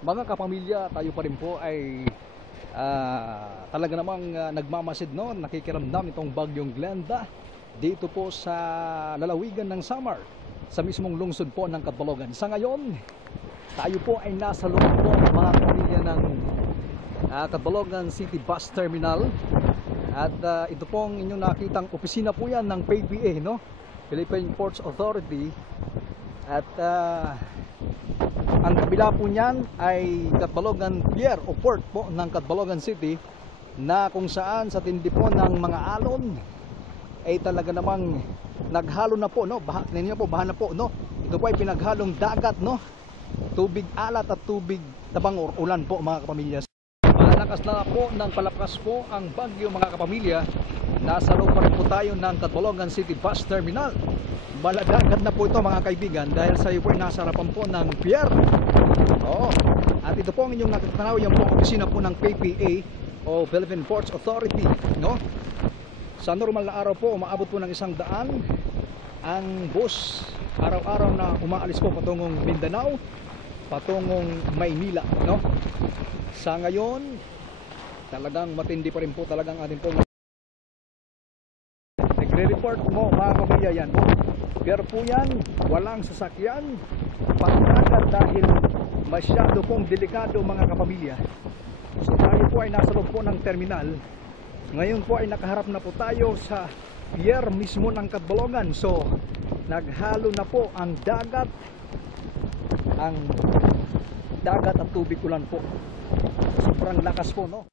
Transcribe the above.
Mga kapamilya, tayo pa rin po ay talaga namang nagmamasid, no? Nakikiramdam itong bagyong Glenda dito po sa lalawigan ng Samar, sa mismong lungsod po ng Catbalogan. Sa ngayon, tayo po ay nasa loob po, mga kapamilya, ng Catbalogan City Bus Terminal. At ito pong inyong nakitang opisina po yan ng PPA, no? Philippine Ports Authority. At ang kabila po niyan ay Catbalogan Pier o port po ng Catbalogan City, na kung saan sa tindi po ng mga alon ay talaga namang naghalo na po, no? Baha ninyo po, baha na po, no? Ito po ay pinaghalong dagat, no? Tubig alat at tubig tabang or ulan po, mga kapamilya. Malakas na po ng palakas po ang bagyo, mga kapamilya. Nasa loob pa rin po tayo ng Catbalogan City Bus Terminal. Maladagat na po ito, mga kaibigan, dahil sa iyo po ay nasa harapan po ng pier. Oo. At ito po ang inyong nakikitanaw, yan po ang opisina po ng PPA o Philippine Ports Authority, no? Sa normal na araw po, umaabot po ng 100 ang bus araw-araw na umaalis po patungong Mindanao, patungong Maynila, no? Sa ngayon, talagang matindi pa rin po talagang ating po nagre-report mo, mga kapamilya, yan po. Pero po yan, walang sasakyan pagdagat dahil masyado pong delikado, mga kapamilya. So tayo po ay nasa loob po ng terminal. Ngayon po ay nakaharap na po tayo sa pier mismo ng Catbalogan. So naghalo na po ang dagat at tubig ulan po. Sobrang lakas po, no?